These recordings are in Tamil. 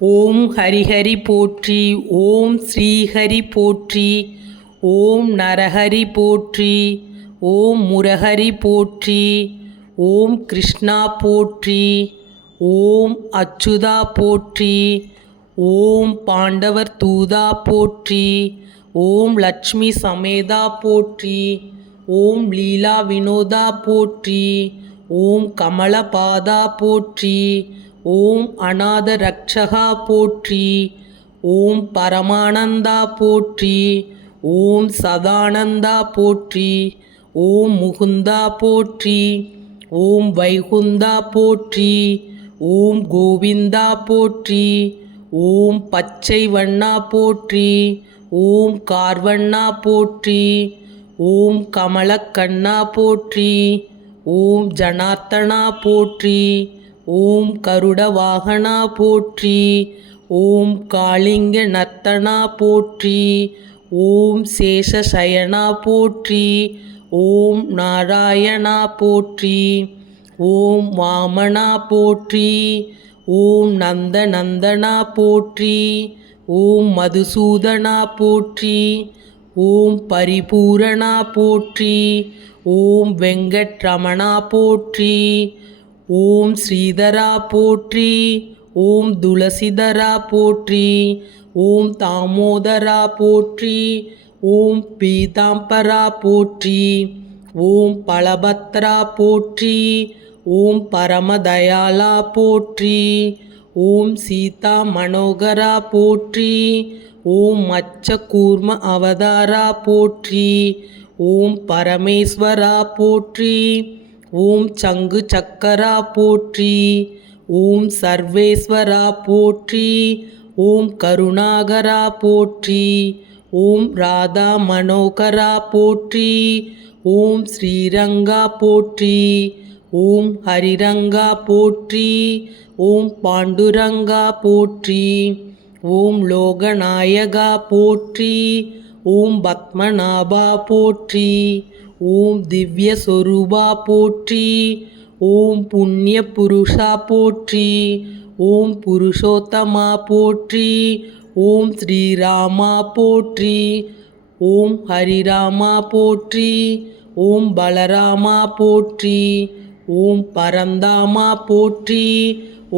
ஓம் ஹரிஹரி போற்றி ஓம் ஸ்ரீஹரி போற்றி ஓம் நரஹரி போற்றி ஓம் முரஹரி போற்றி ஓம் கிருஷ்ணா போற்றி ஓம் அச்சுதா போற்றி ஓம் பாண்டவர் தூதா போற்றி ஓம் லட்சுமி சமேதா போற்றி ஓம் லீலா வினோதா போற்றி ஓம் கமலபாதா போற்றி ஓம் அநாத ரக்ஷகா போற்றி ஓம் பரமானந்தா போற்றி ஓம் சதானந்தா போற்றி ஓம் முகுந்தா போற்றி ஓம் வைகுந்தா போற்றி ஓம் கோவிந்தா போற்றி ஓம் பச்சை வண்ணா போற்றி ஓம் கார்வண்ணா போற்றி ஓம் கமலக்கண்ணா போற்றி ஓம் ஜனார்த்தனா போற்றி ஓம் கருட வாகனா போற்றி ஓம் காளிங்க நர்த்தனா போற்றி ஓம் சேஷ சயனா போற்றி ஓம் நாராயணா போற்றி ஓம் வாமனா போற்றி ஓம் நந்த நந்தனா போற்றி ஓம் மதுசூதனா போற்றி ஓம் பரிபூரணா போற்றி ஓம் வெங்கட்ரமணா போற்றி ஓம் ஸ்ரீதரா போற்றி ஓம் துளசிதரா போற்றி ஓம் தாமோதரா போற்றி ஓம் பீதாம்பரா போற்றி ஓம் பலபத்ரா போற்றி ஓம் பரமதயாலா போற்றி ஓம் சீதா மனோகரா போற்றி ஓம் மச்ச கூர்ம அவதாரா போற்றி ஓம் பரமேஸ்வரா போற்றி ஓம் சங்கு சக்கரா போற்றி ஓம் சர்வேஸ்வரா போற்றி ஓம் கருணாகரா போற்றி ஓம் ராதா மனோகரா போற்றி ஓம் ஸ்ரீரங்கா போற்றி ஓம் ஹரிரங்கா போற்றி ஓம் பாண்டுரங்கா போற்றி ஓம் லோகநாயகா போற்றி ஓம் பத்மநாபா போற்றி ஓம் திவ்ய சொரூபா போற்றி ஓம் புண்ணிய புருஷா போற்றி ஓம் புருஷோத்தமா போற்றி ஓம் ஸ்ரீராமா போற்றி ஓம் ஹரிராமா போற்றி ஓம் பலராமா போற்றி ஓம் பரந்தாமா போற்றி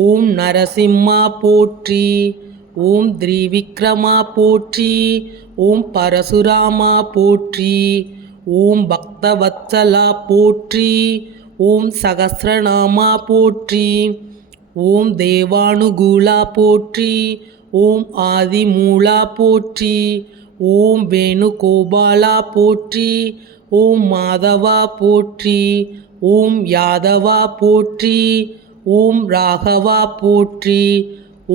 ஓம் நரசிம்மா போற்றி ஓம் த்ரிவிக்ரமா போற்றி ஓம் பரசுராமா போற்றி ஓம் பக்தவத்சலா போற்றி ஓம் சகசிரநாமா போற்றி ஓம் தேவானுகூலா போற்றி ஓம் ஆதிமூலா போற்றி ஓம் வேணுகோபாலா போற்றி ஓம் மாதவா போற்றி ஓம் யாதவா போற்றி ஓம் ராகவா போற்றி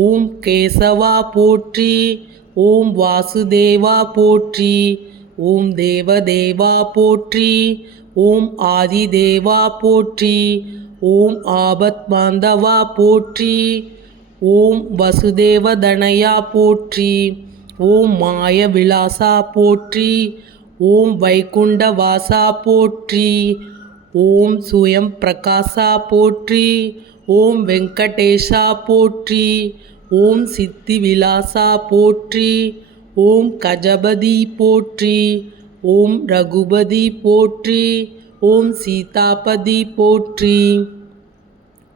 ஓம் கேசவா போற்றி ஓம் வாசுதேவா போற்றி ஓம் தேவதேவா போற்றி ஓம் ஆதிதேவா போற்றி ஓம் ஆபத் பாந்தவா போற்றி ஓம் வசுதேவதனயா போற்றி ஓம் மாய விலாசா போற்றி ஓம் வைகுண்ட வாசா போற்றி ஓம் சுயம் பிரகாசா போற்றி ஓம் வெங்கடேஷா போற்றி ஓம் சித்தி விலாசா போற்றி ஓம் கஜபதி போற்றி ஓம் ரகுபதி போற்றி ஓம் சீதாபதி போற்றி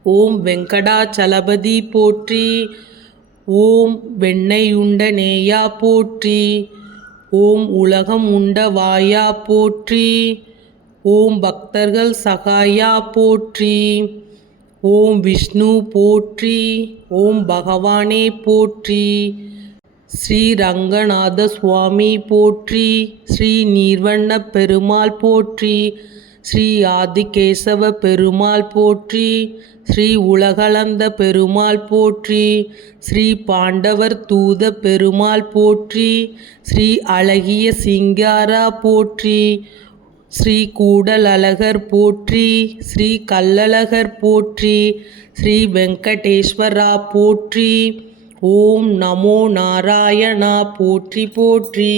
ஓம் வெங்கடாச்சலபதி போற்றி ஓம் வெண்ணையுண்ட நேயா போற்றி ஓம் உலகம் உண்ட வாயா போற்றி ஓம் பக்தர்கள் சகாயா போற்றி ஓம் விஷ்ணு போற்றி ஓம் பகவானே போற்றி ஸ்ரீ ரங்கநாத சுவாமி போற்றி ஸ்ரீ நீர்வண்ண பெருமாள் போற்றி ஸ்ரீ ஆதிகேசவ பெருமாள் போற்றி ஸ்ரீ உலகளந்த பெருமாள் போற்றி ஸ்ரீ பாண்டவர் தூத பெருமாள் போற்றி ஸ்ரீ அழகிய சிங்காரா போற்றி ஸ்ரீ கூடலழகர் போற்றி ஸ்ரீ கல்லழகர் போற்றி ஸ்ரீ வெங்கடேஸ்வரா போற்றி ஓம் நமோ நாராயணா போற்றி போற்றி.